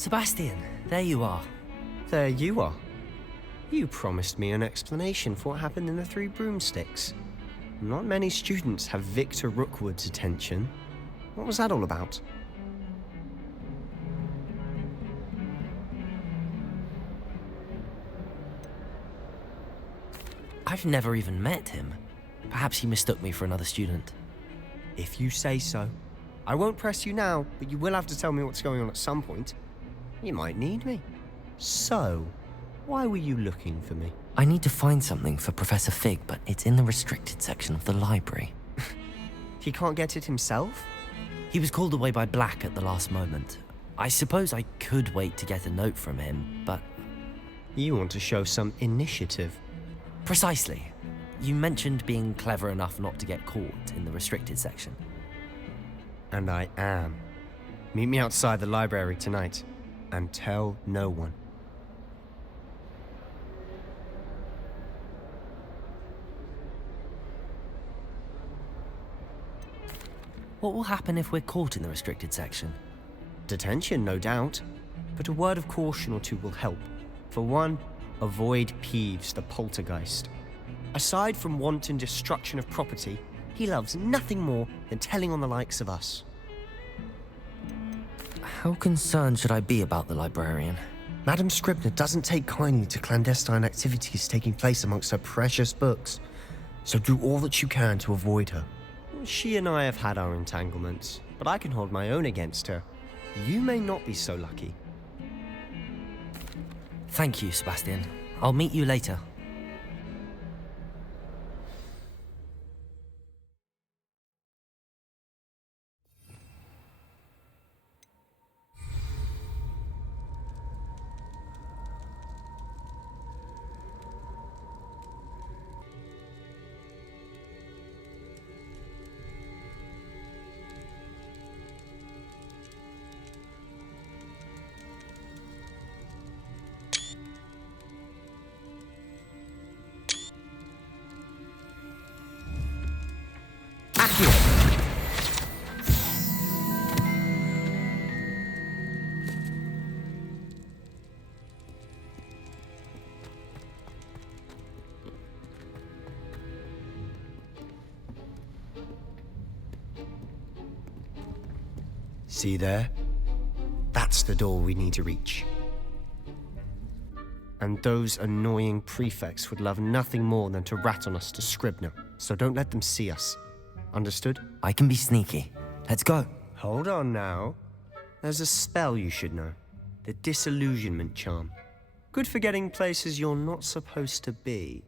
Sebastian, there you are. There you are. You promised me an explanation for what happened in the Three Broomsticks. Not many students have Victor Rookwood's attention. What was that all about? I've never even met him. Perhaps he mistook me for another student. If you say so. I won't press you now, but you will have to tell me what's going on at some point. You might need me. So, why were you looking for me? I need to find something for Professor Fig, but it's in the restricted section of the library. He can't get it himself? He was called away by Black at the last moment. I suppose I could wait to get a note from him, but... You want to show some initiative. Precisely. You mentioned being clever enough not to get caught in the restricted section. And I am. Meet me outside the library tonight, and tell no one. What will happen if we're caught in the restricted section? Detention, no doubt. But a word of caution or two will help. For one, avoid Peeves, the poltergeist. Aside from wanton destruction of property, he loves nothing more than telling on the likes of us. How concerned should I be about the librarian? Madame Scribner doesn't take kindly to clandestine activities taking place amongst her precious books, so do all that you can to avoid her. She and I have had our entanglements, but I can hold my own against her. You may not be so lucky. Thank you, Sebastian. I'll meet you later. See there? That's the door we need to reach. And those annoying prefects would love nothing more than to rat on us to Scribner, so don't let them see us. Understood? I can be sneaky. Let's go. Hold on now. There's a spell you should know. The Disillusionment Charm. Good for getting places you're not supposed to be.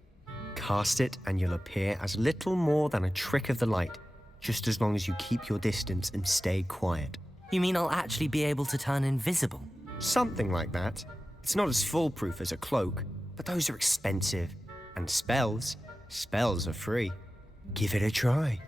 Cast it and you'll appear as little more than a trick of the light, just as long as you keep your distance and stay quiet. You mean I'll actually be able to turn invisible? Something like that. It's not as foolproof as a cloak, but those are expensive. And spells are free. Give it a try.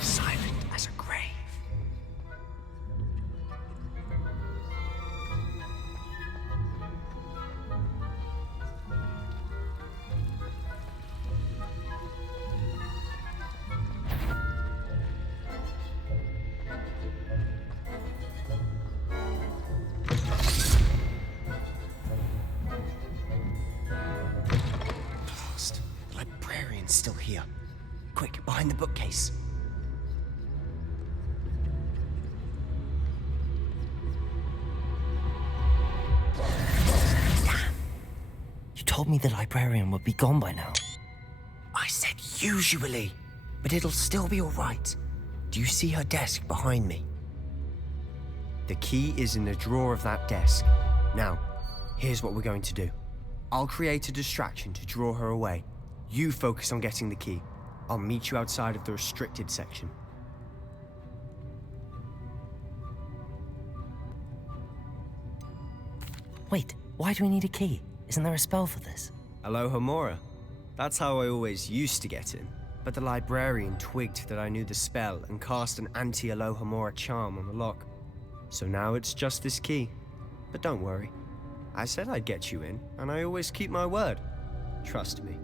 Silent as a grave. Blast. The librarian's still here. Quick, behind the bookcase. told me the librarian would be gone by now. I said usually, but it'll still be all right. Do you see her desk behind me? The key is in the drawer of that desk. Now, here's what we're going to do. I'll create a distraction to draw her away. You focus on getting the key. I'll meet you outside of the restricted section. Wait, why do we need a key? Isn't there a spell for this? Alohomora. That's how I always used to get in. But the librarian twigged that I knew the spell and cast an anti-Alohomora charm on the lock. So now it's just this key. But don't worry. I said I'd get you in, and I always keep my word. Trust me.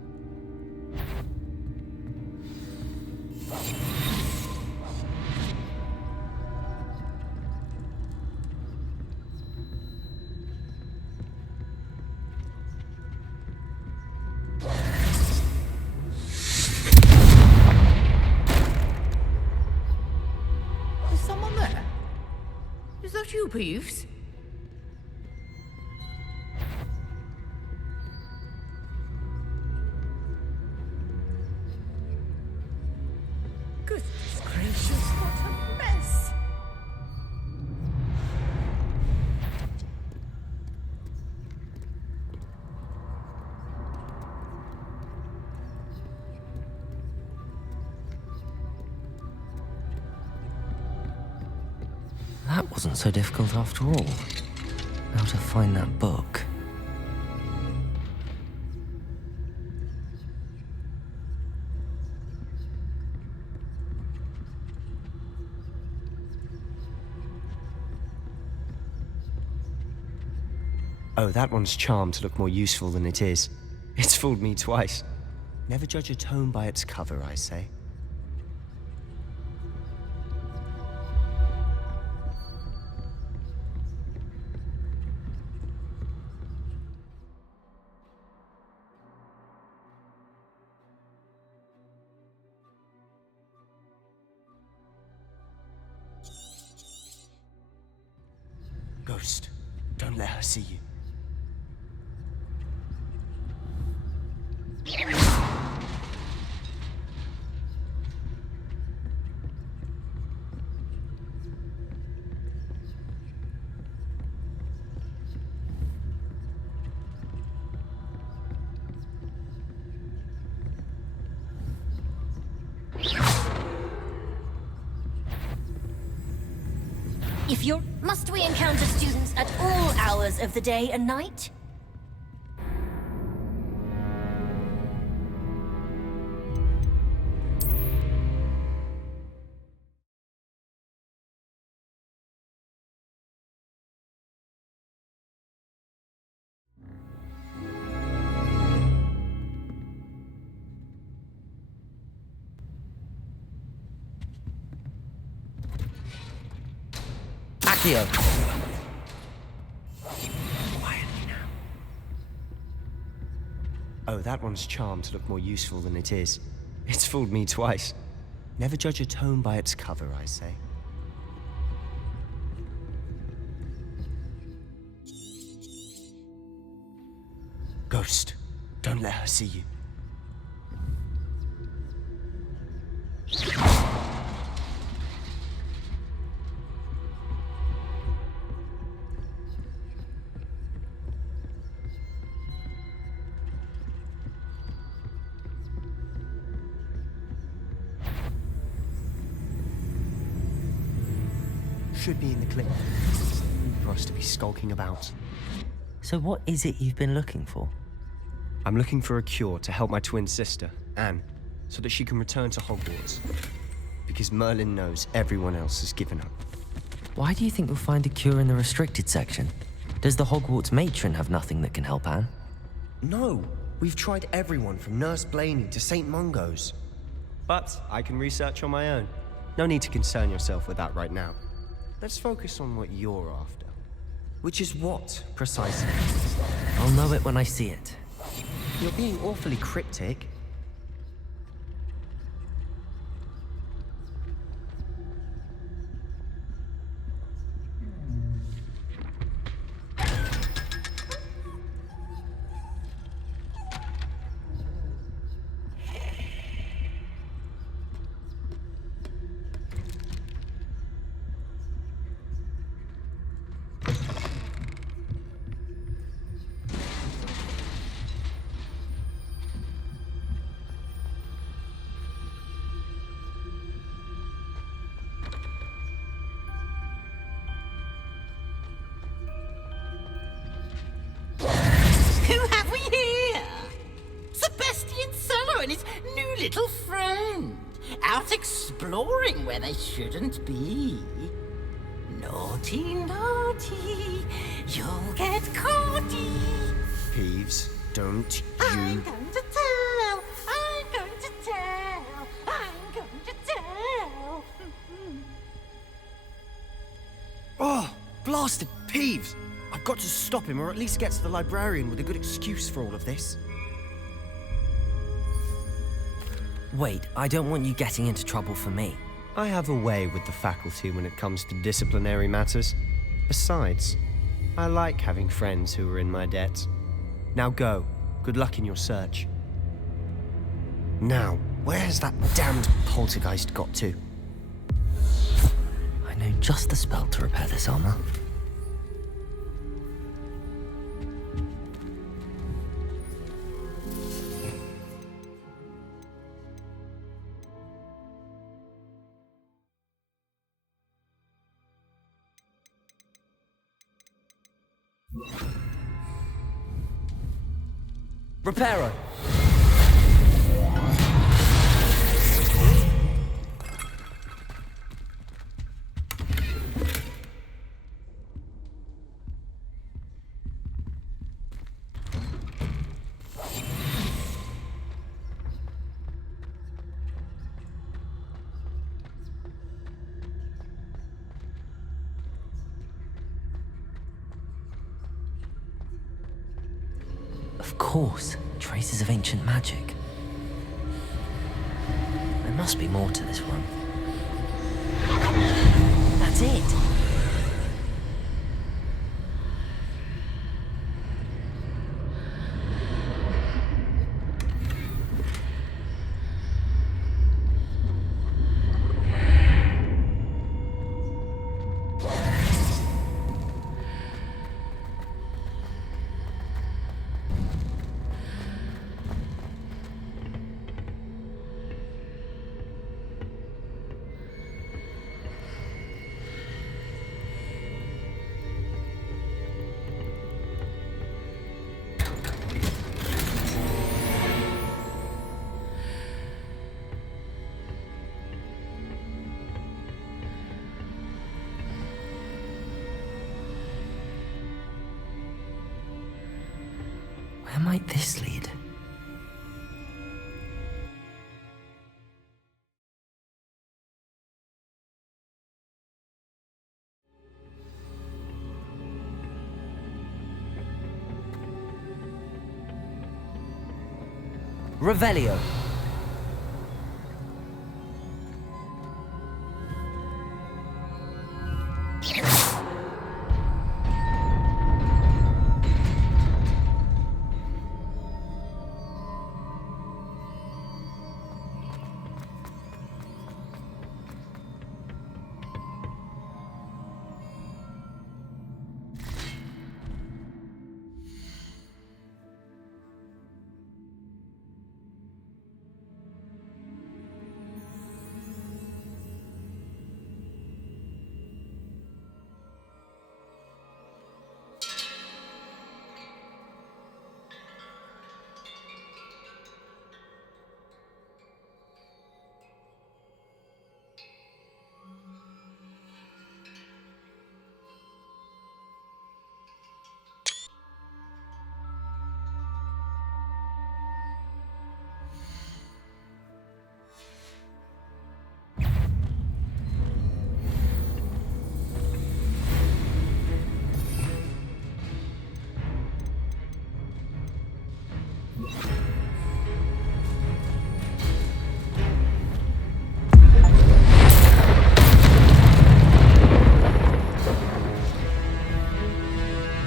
Is someone there? Is that you, Peeves? Goodness gracious, what a mess! That wasn't so difficult after all. Now to find that book. Oh, that one's charmed to look more useful than it is. It's fooled me twice. Never judge a tome by its cover, I say. Ghost, don't let her see you. Must we encounter students at all hours of the day and night? Accio! Quietly now. Oh, that one's charmed to look more useful than it is. It's fooled me twice. Never judge a tome by its cover, I say. Ghost, don't let her see you. Should be in the clip. For us to be skulking about. So what is it you've been looking for? I'm looking for a cure to help my twin sister, Anne, so that she can return to Hogwarts. Because Merlin knows everyone else has given up. Why do you think you'll find a cure in the restricted section? Does the Hogwarts matron have nothing that can help Anne? No, we've tried everyone from Nurse Blaney to St. Mungo's. But I can research on my own. No need to concern yourself with that right now. Let's focus on what you're after. Which is what, precisely? I'll know it when I see it. You're being awfully cryptic. little friend, out exploring where they shouldn't be. Naughty, naughty, you'll get caughty. Peeves, don't I'm you... going to tell, I'm going to tell, I'm going to tell. Oh, blasted Peeves! I've got to stop him, or at least get to the librarian with a good excuse for all of this. Wait, I don't want you getting into trouble for me. I have a way with the faculty when it comes to disciplinary matters. Besides, I like having friends who are in my debt. Now go. Good luck in your search. Now, where's that damned poltergeist got to? I know just the spell to repair this armor. Reparo! Of course, traces of ancient magic. There must be more to this room. That's it! Where might this lead? Revelio.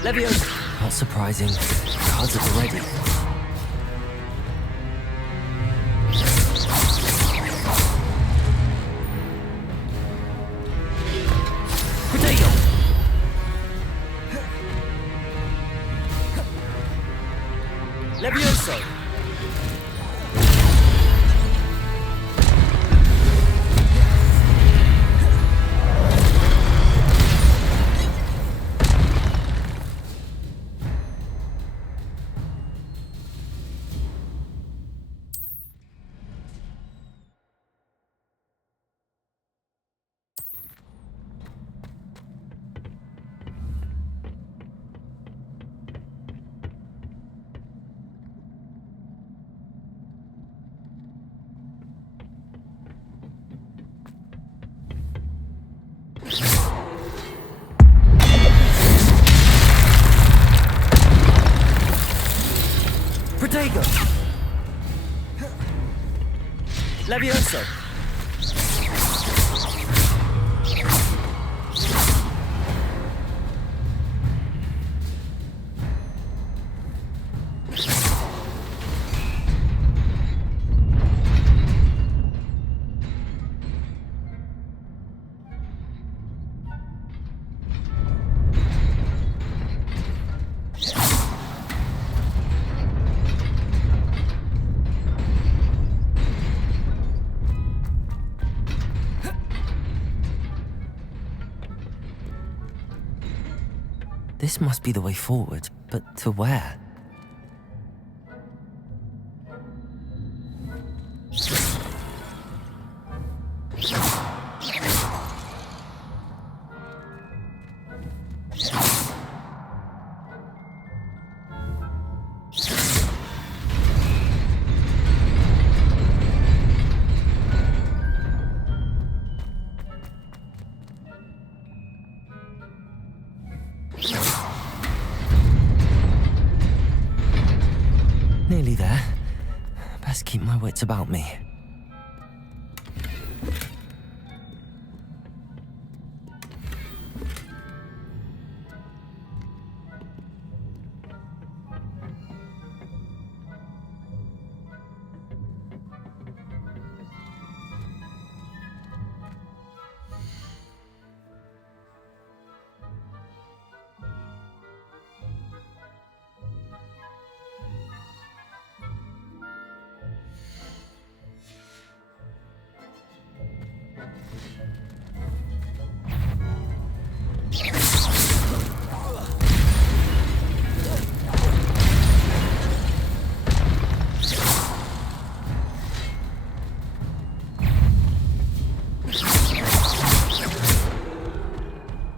Leviosa. Not surprising. Cards at the ready. Potato. Levioso. Protego! Levioso! This must be the way forward, but to where? Nearly there. Best keep my wits about me.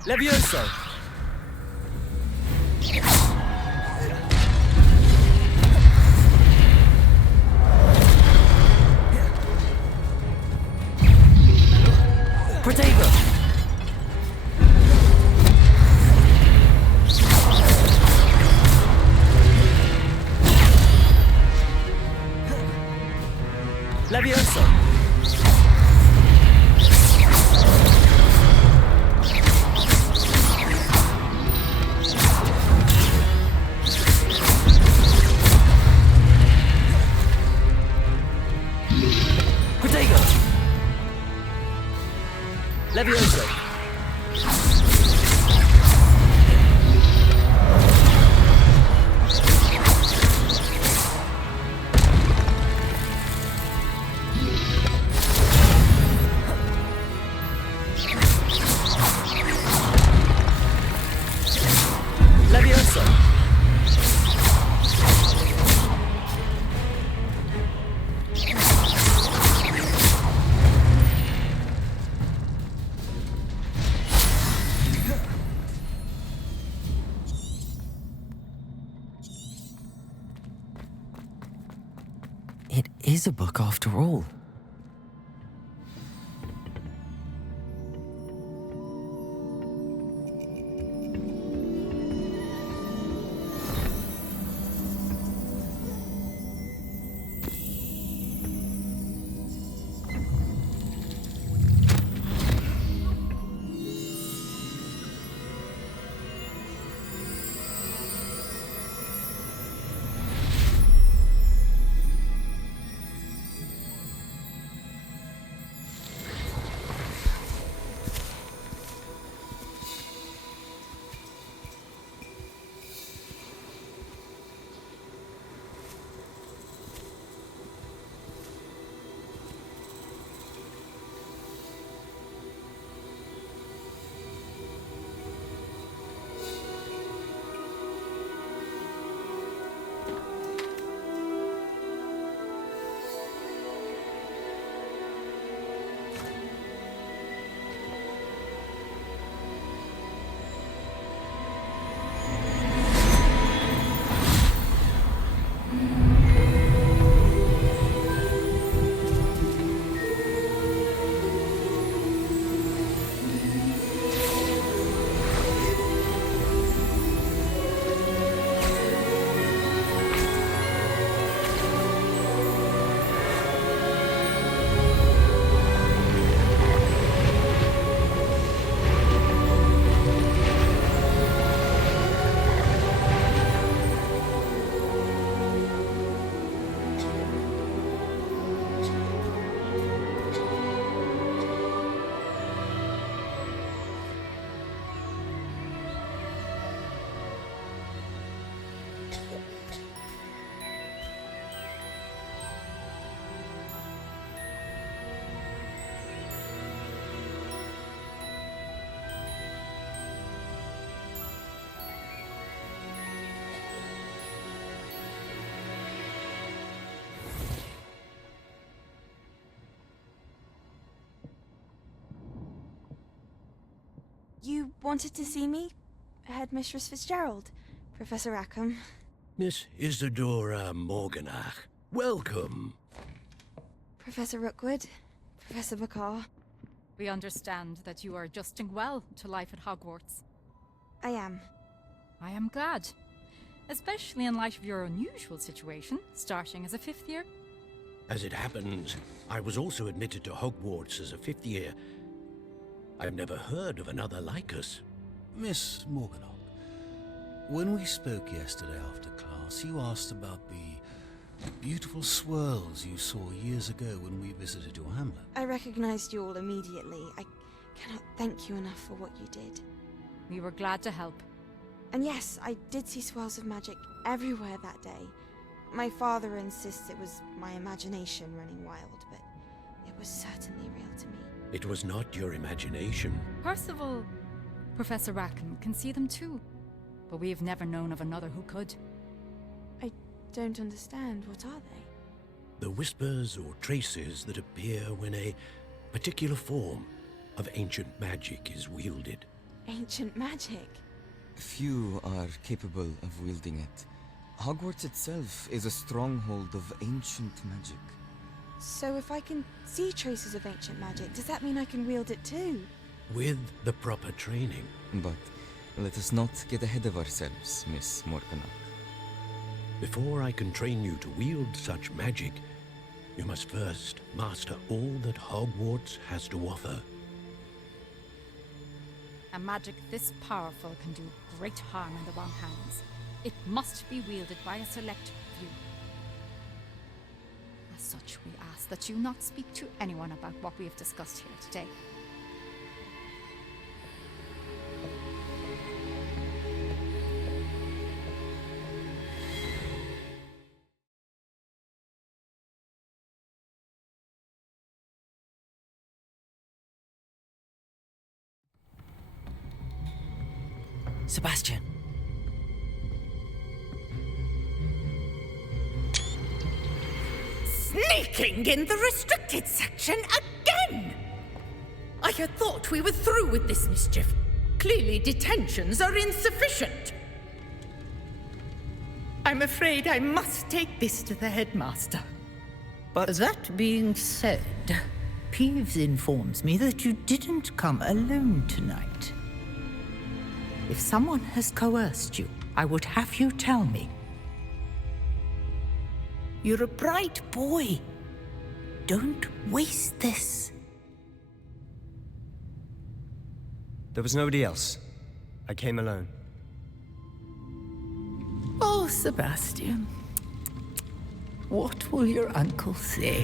Levioso! Protego! Levioso! Protego! Levioso! Levioso! It is a book after all. You wanted to see me? Headmistress Fitzgerald, Professor Rackham. Miss Isadora Morganach, welcome. Professor Rookwood, Professor Bakar. We understand that you are adjusting well to life at Hogwarts. I am. I am glad. Especially in light of your unusual situation, starting as a 5th year. As it happens, I was also admitted to Hogwarts as a 5th year. I've never heard of another like us. Miss Morganach, when we spoke yesterday after class, you asked about the beautiful swirls you saw years ago when we visited your hamlet. I recognized you all immediately. I cannot thank you enough for what you did. We were glad to help. And yes, I did see swirls of magic everywhere that day. My father insists it was my imagination running wild, but it was certainly real to me. It was not your imagination. Percival, Professor Rackham can see them too. But we have never known of another who could. I don't understand. What are they? The whispers or traces that appear when a particular form of ancient magic is wielded. Ancient magic? Few are capable of wielding it. Hogwarts itself is a stronghold of ancient magic. So if I can see traces of ancient magic, does that mean I can wield it too? With the proper training. But let us not get ahead of ourselves, Miss Morganach. Before I can train you to wield such magic, you must first master all that Hogwarts has to offer. A magic this powerful can do great harm in the wrong hands. It must be wielded by a select few. As such, we ask that you not speak to anyone about what we have discussed here today. Sebastian. Sneaking in the restricted section again! I had thought we were through with this mischief. Clearly detentions are insufficient. I'm afraid I must take this to the headmaster. But That being said, Peeves informs me that you didn't come alone tonight. If someone has coerced you, I would have you tell me. You're a bright boy. Don't waste this. there was nobody else. I came alone. Oh, Sebastian. What will your uncle say?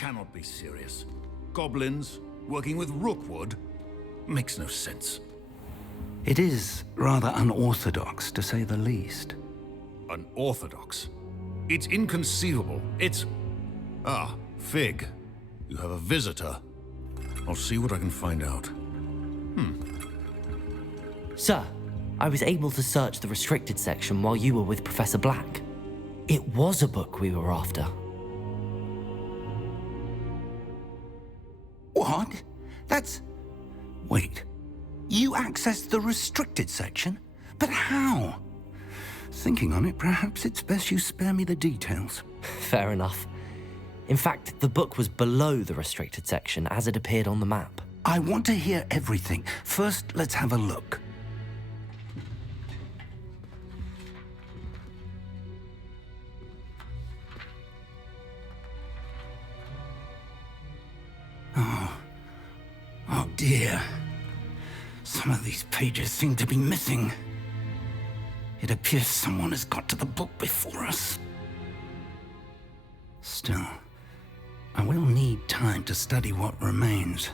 cannot be serious. Goblins working with Rookwood makes no sense. It is rather unorthodox, to say the least. Unorthodox? It's inconceivable. It's... Ah, Fig. You have a visitor. I'll see what I can find out. Sir, I was able to search the restricted section while you were with Professor Black. It was a book we were after. What? That's... Wait. You accessed the restricted section? But how? Thinking on it, perhaps it's best you spare me the details. Fair enough. In fact, the book was below the restricted section as it appeared on the map. I want to hear everything. First, let's have a look. Oh dear. Some of these pages seem to be missing. It appears someone has got to the book before us. Still, I will need time to study what remains.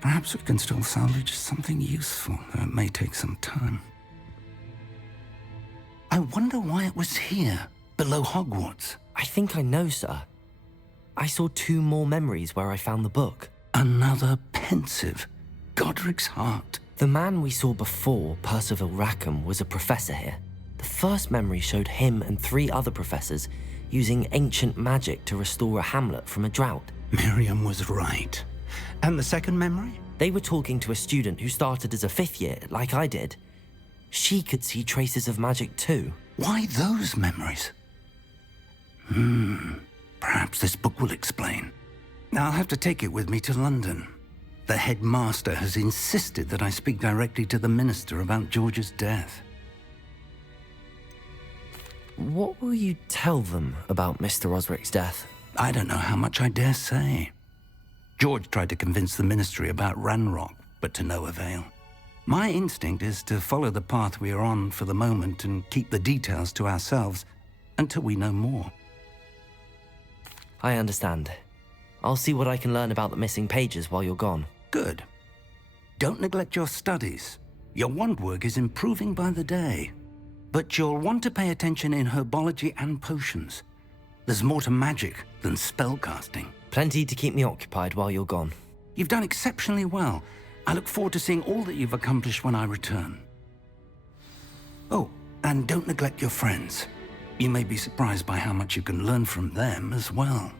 Perhaps we can still salvage something useful, though it may take some time. I wonder why it was here, below Hogwarts. I think I know, sir. I saw 2 more memories where I found the book. Another pensive. Godric's heart. The man we saw before, Percival Rackham, was a professor here. The first memory showed him and 3 other professors using ancient magic to restore a hamlet from a drought. Miriam was right. And the second memory? They were talking to a student who started as a 5th year, like I did. She could see traces of magic too. Why those memories? Perhaps this book will explain. I'll have to take it with me to London. The headmaster has insisted that I speak directly to the minister about George's death. What will you tell them about Mr. Osric's death? I don't know how much I dare say. George tried to convince the ministry about Ranrock, but to no avail. My instinct is to follow the path we are on for the moment and keep the details to ourselves until we know more. I understand. I'll see what I can learn about the missing pages while you're gone. Good. Don't neglect your studies. Your wand work is improving by the day. But you'll want to pay attention in herbology and potions. There's more to magic than spellcasting. Plenty to keep me occupied while you're gone. You've done exceptionally well. I look forward to seeing all that you've accomplished when I return. Oh, and don't neglect your friends. You may be surprised by how much you can learn from them as well.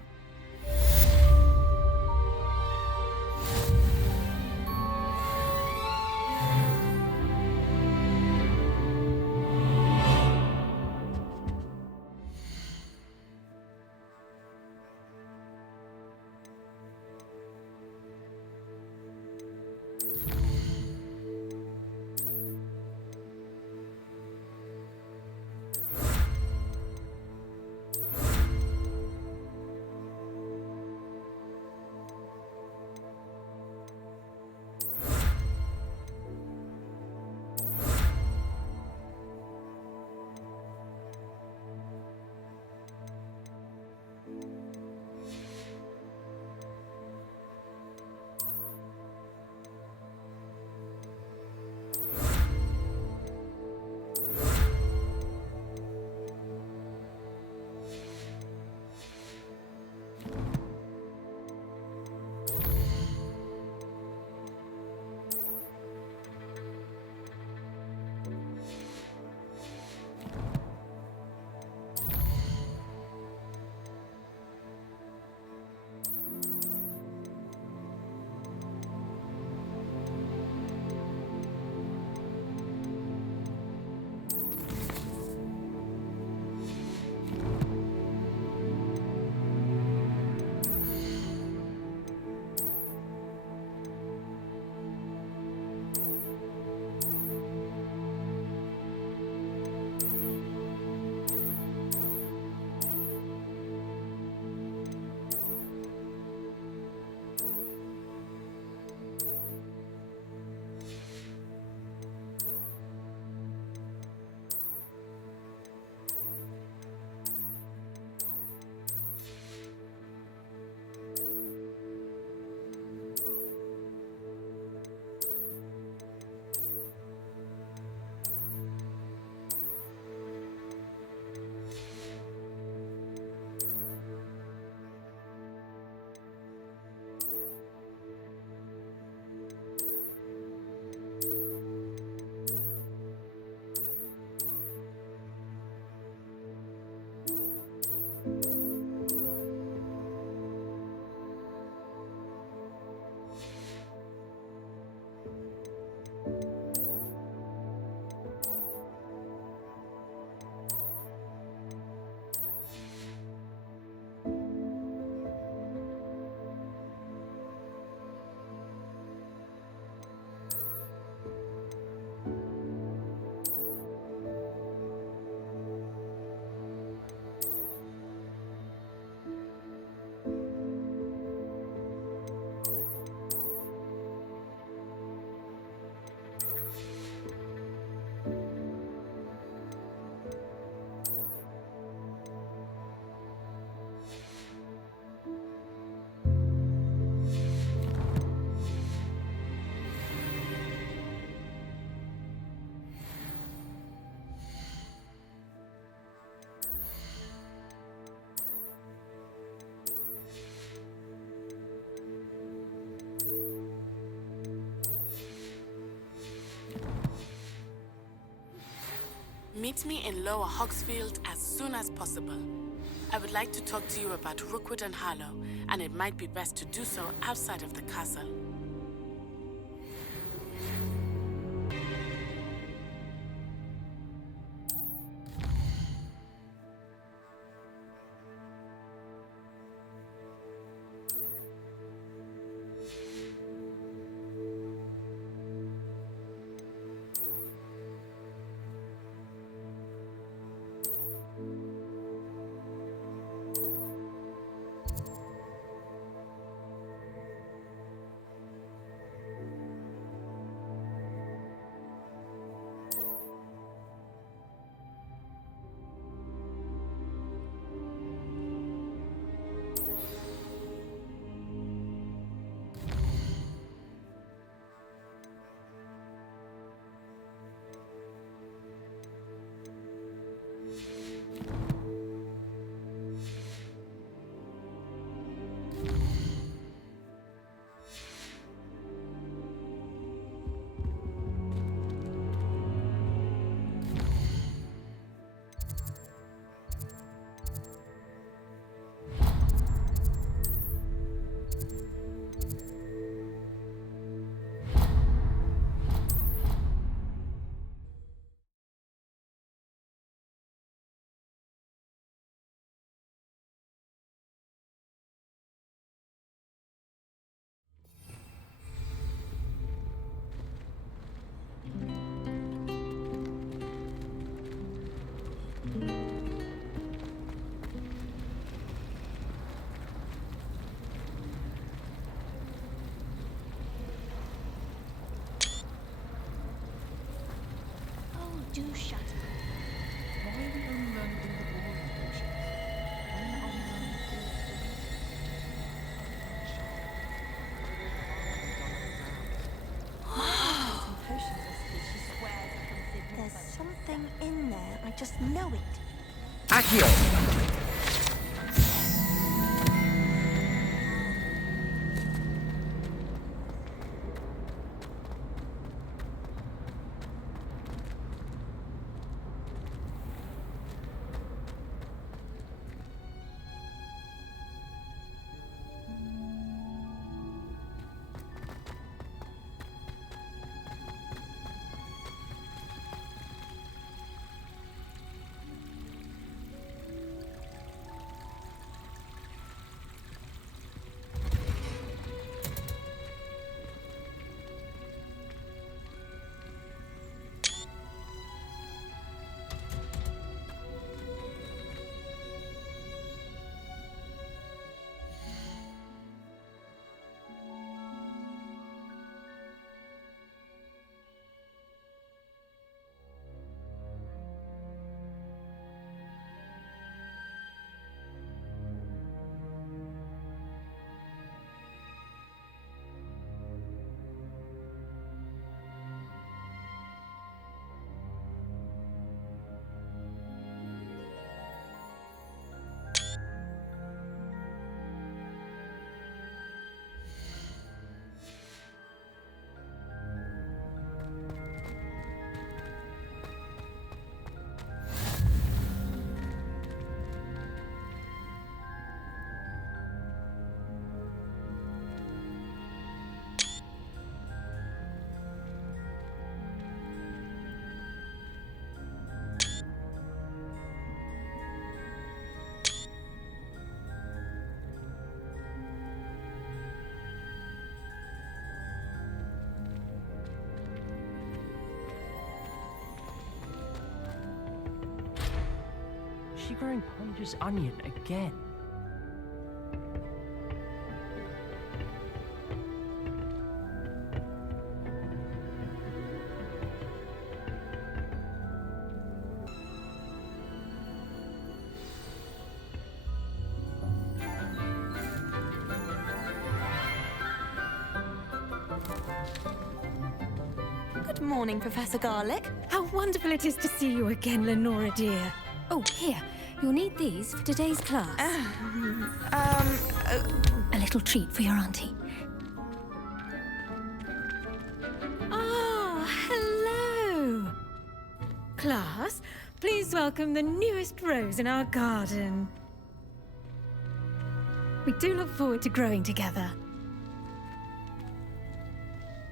Meet me in Lower Hogsfield as soon as possible. I would like to talk to you about Rookwood and Harlow, and it might be best to do so outside of the castle. Do shut up. Why are we only learning to do the boring portions? When are we learning to do There's something in there. I just know it. Accio! she growing Ponder's onion again? Good morning, Professor Garlick. How wonderful it is to see you again, Lenora dear. Oh, here. You'll need these for today's class. A little treat for your auntie. Ah, hello. Class, please welcome the newest rose in our garden. We do look forward to growing together.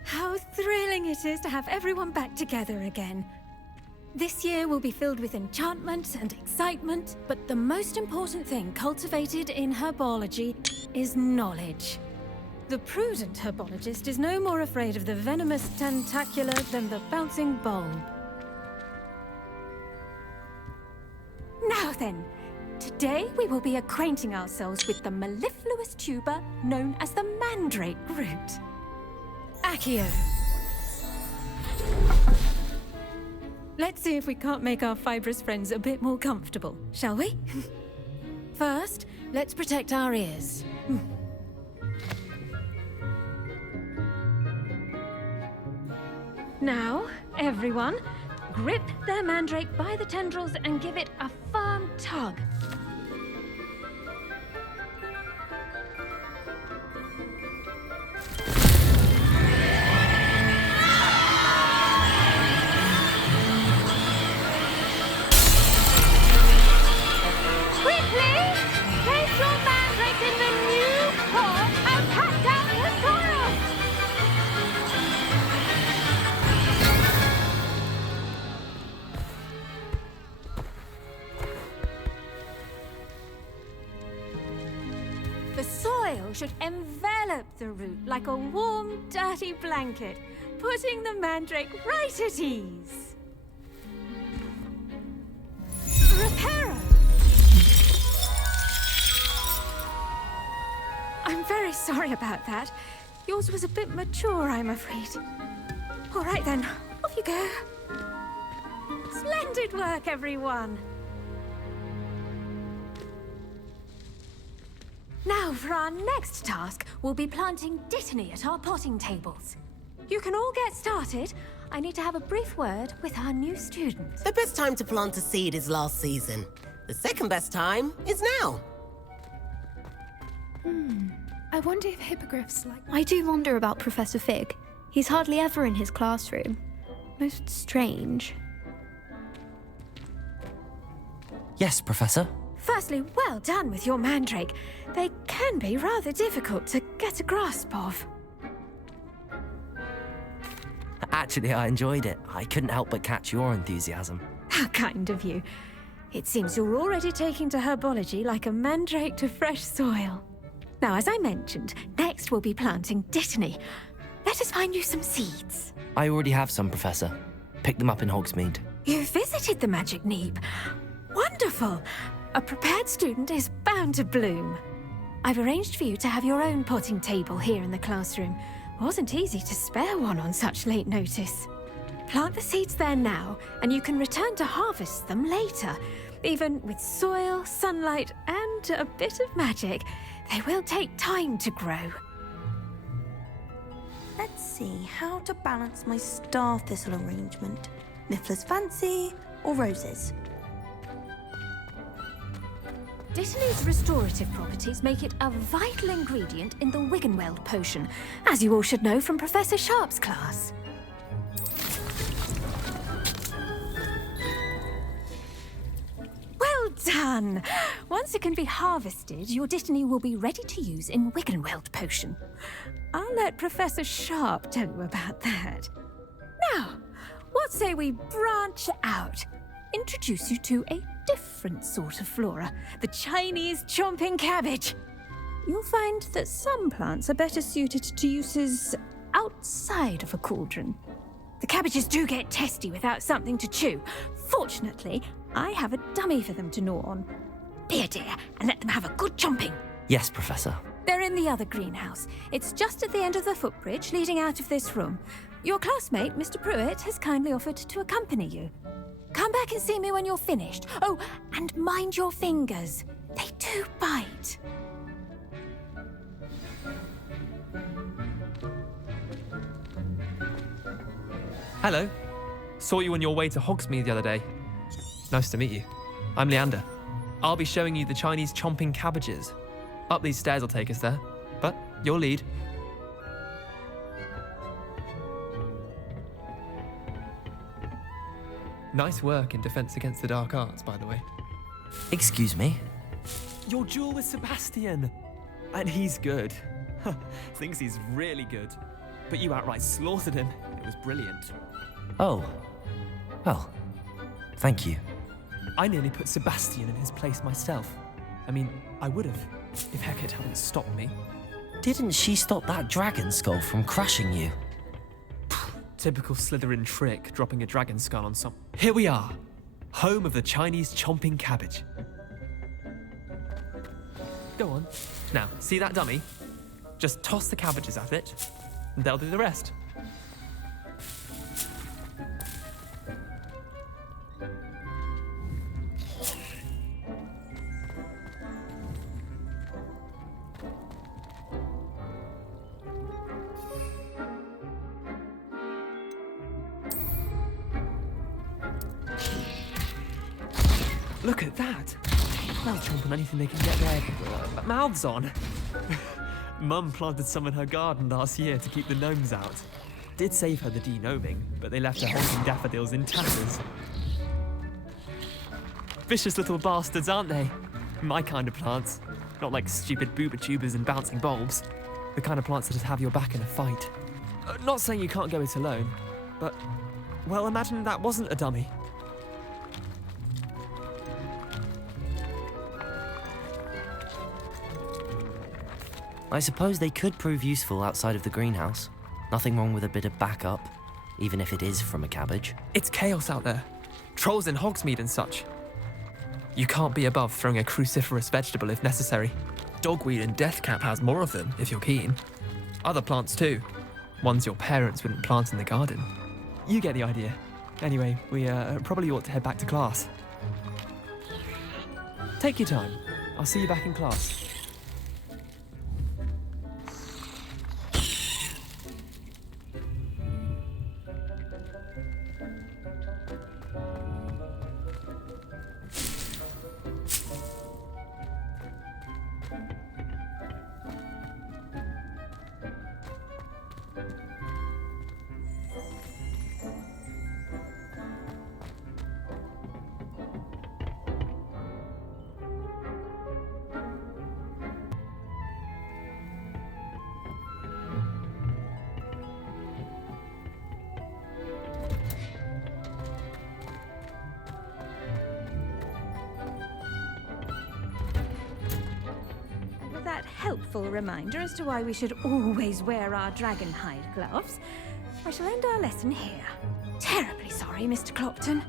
How thrilling it is to have everyone back together again. This year will be filled with enchantment and excitement, but the most important thing cultivated in herbology is knowledge. The prudent herbologist is no more afraid of the venomous tentacula than the bouncing bulb. Now then, today we will be acquainting ourselves with the mellifluous tuber known as the mandrake root. Accio. Let's see if we can't make our fibrous friends a bit more comfortable, shall we? First, let's protect our ears. Now, everyone, grip their mandrake by the tendrils and give it a firm tug. Quickly! Place your mandrake in the new pot and cut down the soil! The soil should envelop the root like a warm, dirty blanket, putting the mandrake right at ease. Reparo! I'm very sorry about that. Yours was a bit mature, I'm afraid. All right then, off you go. Splendid work, everyone. Now, for our next task, we'll be planting dittany at our potting tables. You can all get started. I need to have a brief word with our new students. The best time to plant a seed is last season. The second best time is now. I wonder if hippogriffs like... I do wonder about Professor Fig. He's hardly ever in his classroom. Most strange. Yes, Professor. Firstly, well done with your mandrake. They can be rather difficult to get a grasp of. Actually, I enjoyed it. I couldn't help but catch your enthusiasm. How kind of you. It seems you're already taking to herbology like a mandrake to fresh soil. Now, as I mentioned, next we'll be planting dittany. Let us find you some seeds. I already have some, Professor. Picked them up in Hogsmeade. You visited the Magic Neep. Wonderful! A prepared student is bound to bloom. I've arranged for you to have your own potting table here in the classroom. Wasn't easy to spare one on such late notice. Plant the seeds there now, and you can return to harvest them later. Even with soil, sunlight, and a bit of magic, they will take time to grow. Let's see how to balance my star thistle arrangement. Miffler's Fancy or roses? Dittany's restorative properties make it a vital ingredient in the Wiggenweld potion, as you all should know from Professor Sharp's class. Well done! Once it can be harvested, your dittany will be ready to use in Wiggenweld potion. I'll let Professor Sharp tell you about that. Now, what say we branch out? Introduce you to a different sort of flora, the Chinese chomping cabbage. You'll find that some plants are better suited to uses outside of a cauldron. The cabbages do get testy without something to chew. Fortunately, I have a dummy for them to gnaw on. Be a dear and let them have a good chomping. Yes, Professor. They're in the other greenhouse. It's just at the end of the footbridge leading out of this room. Your classmate, Mr. Pruitt, has kindly offered to accompany you. Come back and see me when you're finished. Oh, and mind your fingers. They do bite. Hello. Saw you on your way to Hogsmeade the other day. Nice to meet you. I'm Leander. I'll be showing you the Chinese chomping cabbages. Up these stairs will take us there, but you'll lead. Nice work in Defense Against the Dark Arts, by the way. Excuse me? Your duel with Sebastian! And he's good. Thinks he's really good. But you outright slaughtered him. It was brilliant. Oh. Well, thank you. I nearly put Sebastian in his place myself. I mean, I would have, if Hecate hadn't stopped me. Didn't she stop that dragon skull from crushing you? Typical Slytherin trick, dropping a dragon skull on some... Here we are, home of the Chinese chomping cabbage. Go on. Now, see that dummy? Just toss the cabbages at it, and they'll do the rest. Look at that! They'll chomp on anything they can get their mouths on. Mum planted some in her garden last year to keep the gnomes out. Did save her the de-gnoming, but they left her honking daffodils in tatters. Vicious little bastards, aren't they? My kind of plants. Not like stupid booba tubers and bouncing bulbs. The kind of plants that'd have your back in a fight. Not saying you can't go it alone, but... well, imagine that wasn't a dummy. I suppose they could prove useful outside of the greenhouse. Nothing wrong with a bit of backup, even if it is from a cabbage. It's chaos out there. Trolls in Hogsmeade and such. You can't be above throwing a cruciferous vegetable if necessary. Dogweed and deathcap has more of them, if you're keen. Other plants too. Ones your parents wouldn't plant in the garden. You get the idea. Anyway, we probably ought to head back to class. Take your time. I'll see you back in class. That helpful reminder as to why we should always wear our dragonhide gloves, I shall end our lesson here. Terribly sorry, Mr. Clopton.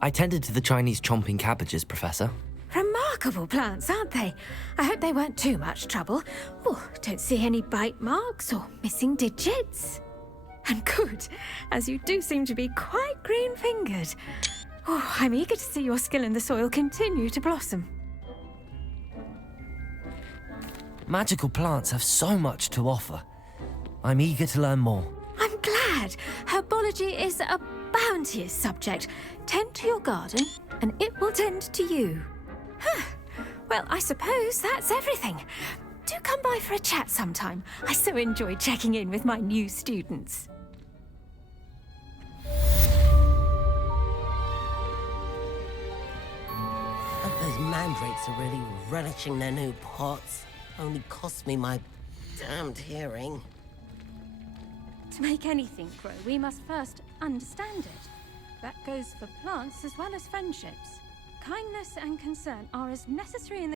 I tended to the Chinese chomping cabbages, Professor. Remarkable plants, aren't they? I hope they weren't too much trouble. Oh, don't see any bite marks or missing digits. And good, as you do seem to be quite green-fingered. Oh, I'm eager to see your skill in the soil continue to blossom. Magical plants have so much to offer. I'm eager to learn more. I'm glad. Herbology is a bounteous subject. Tend to your garden, and it will tend to you. Well, I suppose that's everything. Do come by for a chat sometime. I so enjoy checking in with my new students. Those mandrakes are really relishing their new pots. Only cost me my damned hearing. To make anything grow, we must first understand it. That goes for plants as well as friendships. Kindness and concern are as necessary in the